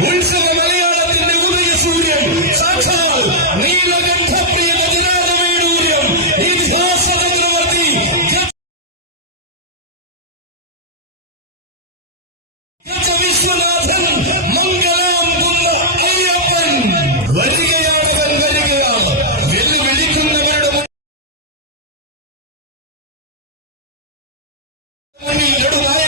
ಹುಲ್ಸವ ಮಲಯಾಳದ ನುಗಿಯ ಸೂರ್ಯ ಸಾಕ್ಷಾಳ ನೀಲ ಗಂಘ ಪ್ರಿಯ ನಜರಾದ ವಿಡೂರಿಂ ವಿಭಾಸದ ಗ್ರವರ್ತಿ ಕಟ ವಿಶ್ವನಾಥಂ ಮಂಗಲಂ ಗುಣಃ ಅಯಪನ್ ವರಿಗಯಂ ವರಿಗಯಂ ವೆನು ಮಿಳಿಕುವವರ ಮುನ್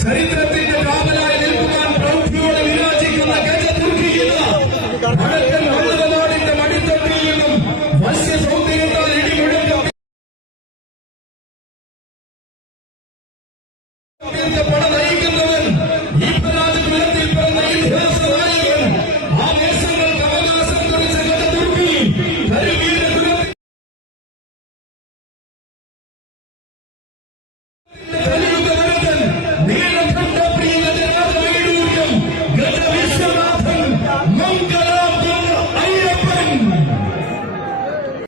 ചരിത്രത്തിന്റെ കാവലായി നിൽക്കുവാൻ പ്രൗഢിയോടെ വിരാജിക്കുന്ന ഗജതുർക്കിയെന്ന വടക്കൻ ഹള്ളനാടിന്റെ മടിത്തട്ടിൽ നിന്നും മത്സ്യ സൗന്ദര്യത്താൽ ഇടിമുഴക്കം പട നയിക്കുന്നവൻ Go, go!